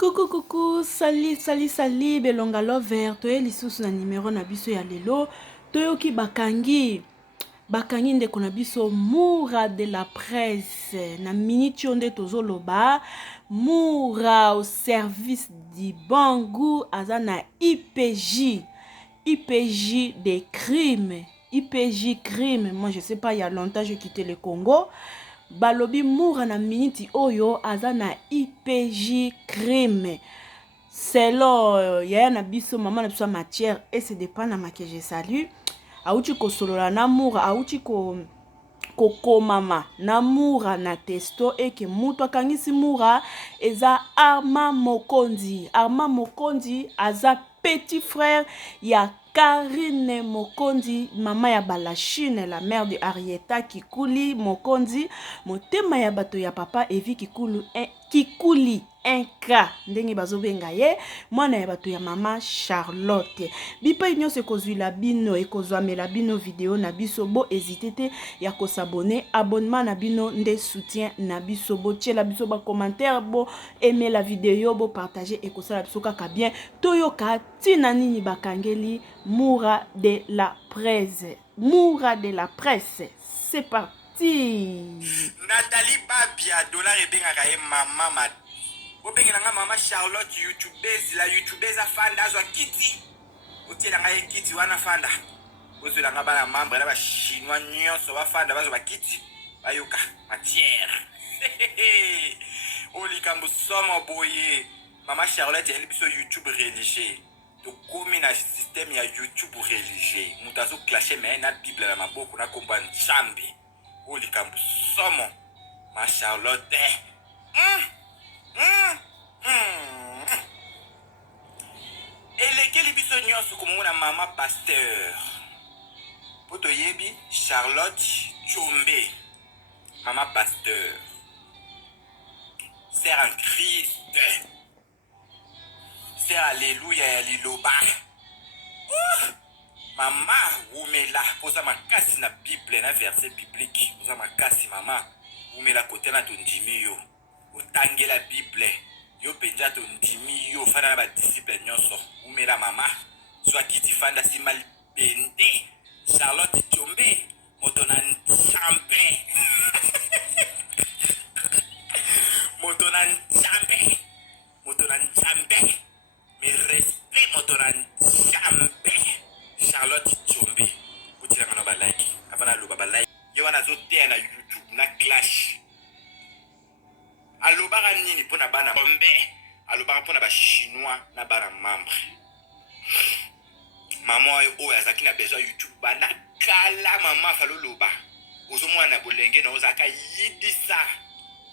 Coucou coucou, sali belonga lover toye lisusu na numéro na biso ya lelo toyoki bakangi ndeko na biso Moura de la presse na minute oyo nde tozoloba. Moura au service du bon goût aza na IPJ des crimes. IPJ crime, moi je sais pas, il y a longtemps j'ai quitté le Congo. Balobi Moura na minute oyo aza na IPJ crime. Selon yaya na biso maman na biso matière et c'est dépend na ma que je salue. Auti ko solola na Moura, auti ko mama na Moura na testo et que muto akangisi Moura eza Armand Mokonzi. Armand Mokonzi aza petit frère ya Karine Mokonzi, maman ya Balachine, la mère de Arieta Kikuli Mokonzi, motema ya bato ya papa Evi Kikuli Inka, ndenge bazobenga ye, mwana ya bato ya mama Charlotte. Bipa nyonso ekozwila bino, ekozwamela bino video na biso, bo hésité te ya ko s'abonner, abonnement na bino nde soutien na biso, bo tiela biso ba commentaire, bo aimer la vidéo, bo partager et kosala biso kaka bien. Toyoka tina nini bakangeli Moura de la presse. Moura de la presse. C'est parti. Nathalie Babia, dollar et bengaka ye mama mat. Bo bengaka mama Charlotte YouTubeuse, la YouTubeuse afanda azwa kiti. Otiela nga kiti wana fanda. Ozela nga bana membre na ba chinois nyonso bafanda bazwa kiti. Bayoka matière. Olikambo somo boye. Mama Charlotte elle biso YouTube religieux. To komi na système ya YouTube religieux. Mutazo clasher mais na Bible na maboko na komba nchambe. Olikambo somo. Ma Charlotte. Elekeli biso nyonso komona mama pasteur. Poto yebi Charlotte Chombe. Mama pasteur. Sœur en Christ. Sœur alléluia ya liloba. Mama umela poza makasi na Bible na verset biblique. Poza makasi mama umela kote na tondimi yo. Otangela Bible. Yo penja tondimi yo fana na ba disciple nyonso. Umela mama. Zwa kiti fanda simal bende. Charlotte Chombe moto na nchampe. Moto na nchampe. Moto na nchampe. Mais respect moto na nchampe. Charlotte Chombe. Kutila ngano ba like. Afana lo ba like. Yo wana zote na YouTube na clash. Alobaka nini pona bana bombe. Alobaka pona ba chinois na bana membre. Maman oyo azaki na besoin YouTube bana kala mama falo loba. Ozomwana bolenge na ozaka yidisa.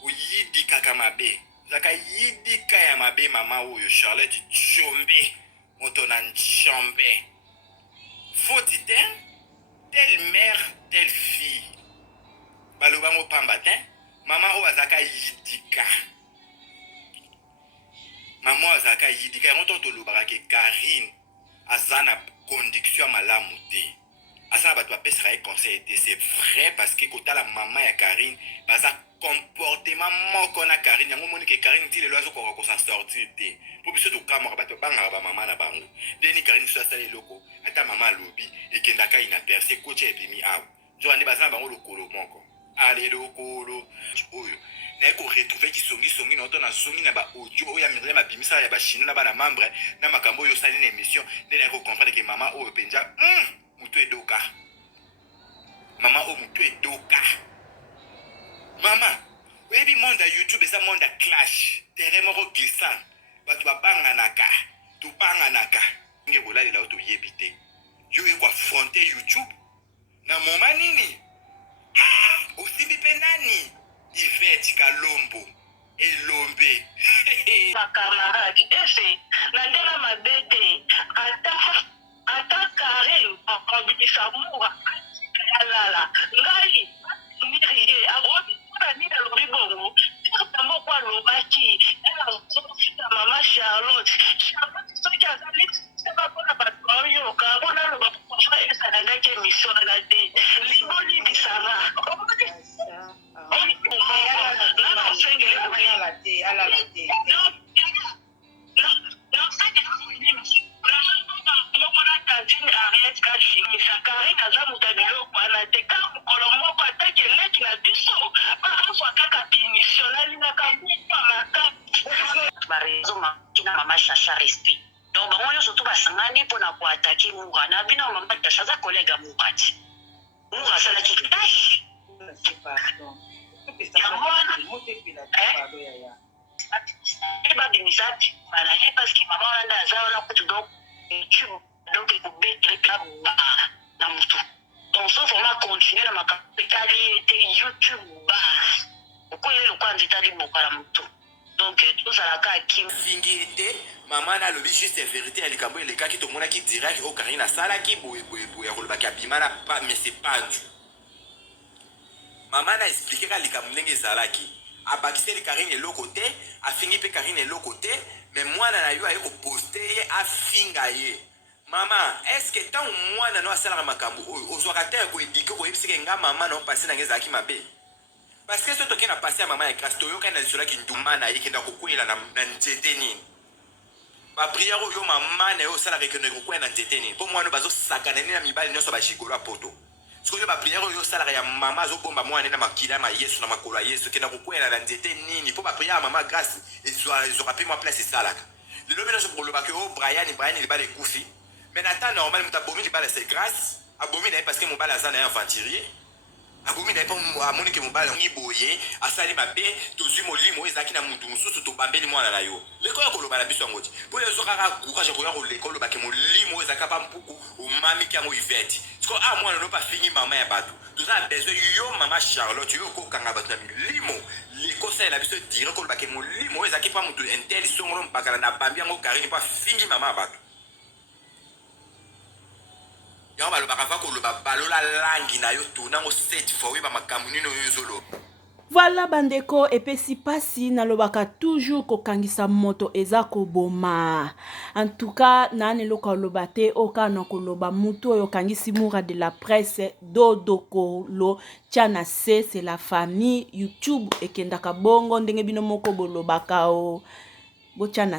Oyidi kaka mabe. Ozaka yidi kaya mabe mama oyo Charlotte Chombe. Moto na nchambe. Faut-il telle mère, telle fille. Baloba mo pambatin. Maman o azaka yidika. Maman azaka yidika. Yon to lobaka ke Karine azana condition malamu te. Azana batu apesra e conseil te. C'est vrai parce que kota la maman ya Karine baza comportement moko na Karine. Yango moni ke Karine ti lelo azo ko sa sortir te. Po biso to kamera batu banga ba maman na bango. Deni Karine so sala loko. Ata maman lobi e kendaka ina percer coach e bimi aw. Jo ane bazana bango lokolo moko. Allez lokolo oyo. Na ko retrouver ki songi na to na songi na ba audio oya mirele ma bimisa ya ba chino na ba na membre na makambo yo sali na émission na ko comprendre que maman oyo penja mutu edoka. Maman o mutu edoka. Mama, webi monde ya YouTube eza monde ya clash. Terrain moko glissant. Batu babanga naka. Tu banga naka. Nge bolali la auto yebite. Yo e ko affronter YouTube na moma nini? Osimbi pe nani? Yvette Kalombo Elombe. Ma camarade, ese, nandela mabete, ata Karine, akabisa Moura, alala, ngai, niriye, agobi, nani na lobi bongo, tika moko alobaki, ela mama Charlotte, soki azali, seba pona bato oyo, kabona loba pofa esa nangaki emission na te, liboli bisanga, barezo makina mama Chacha respect. Donc bango yo surtout basangani pona ko attaquer Moura. Na bino mama Chacha za collègue Moura. Moura sala ki tâche. Pardon. Parce que maman donc donc ça vraiment continuer na makapitali était YouTube pourquoi il est le candidat de donc tout ça la ka kim fingi était maman na lobi juste vérité elle kambo le cas qui to mona qui direct au Karina sala ki boye ya koloba kabimana pas mais c'est pas du maman a expliqué ka likambo ndenge ezalaki abakiseli Karine eloko te afingi pe Karine eloko te mais mwana na yo aye koposte ye afinga ye mama est-ce que tant mwana no asalaka makambo oyo ozwaka te koedike koyebisike nga mama no pasi nange ezalaki mabe parce que soki tokei na pasi ya mama ya grâce toyokani na lisolaki nduma na ye kenda kokwela na nzete nini bapriere oyo mama na yo osalaka ekende kokwela na nzete nini mpo mwana bazosakana nini na mibali nyonso bashigolo ya poto soki oyo bapriere oyo osalaka ya mama azobomba mwana na makila ya yesu na makolo ya yesu kenda kokwela na nzete nini mpo bapriere ya mama grâce ezwaka mpe mwa place esalaka lelo bino nyonso kolobaka o brian libala ekufi mais na temps normal moto abomi libala c'est grâce abomi na ye parce que mobali aza na ye aventurier abomi na ye mpo amonike mobali ngi boye asali mabe tozwi molimo oyo ezalaki na mutu mosusu tobambeli mwana na yo leko ya koloba na biso yango ti mpo yo ozokaka courage koya koleka olobake molimo oyo ezalaka pa mpuku omamiki yango iveti siko mwana no bafingi mama ya bato toza na besoin yo mama Charlotte yo okokanga bato na milimo lekosalela biso dire kolobake molimo oyo ezalaki pa motu inteli songolo mpakala na bambi yango Karine mpo afingi mama ya bato yango balobaka va koloba balola langi na yo tunango 7 fois oyeba makambo nini oyo ezoloba. Voilà bandeko epesi pasi nalobaka toujours kokangisa moto eza koboma. En tout cas nane loka loba te oka na koloba mutu oyo kangisi Moura de la presse dodoko lo tiana c'est la famille YouTube ekendaka bongo ndenge bino moko bolobaka o botiana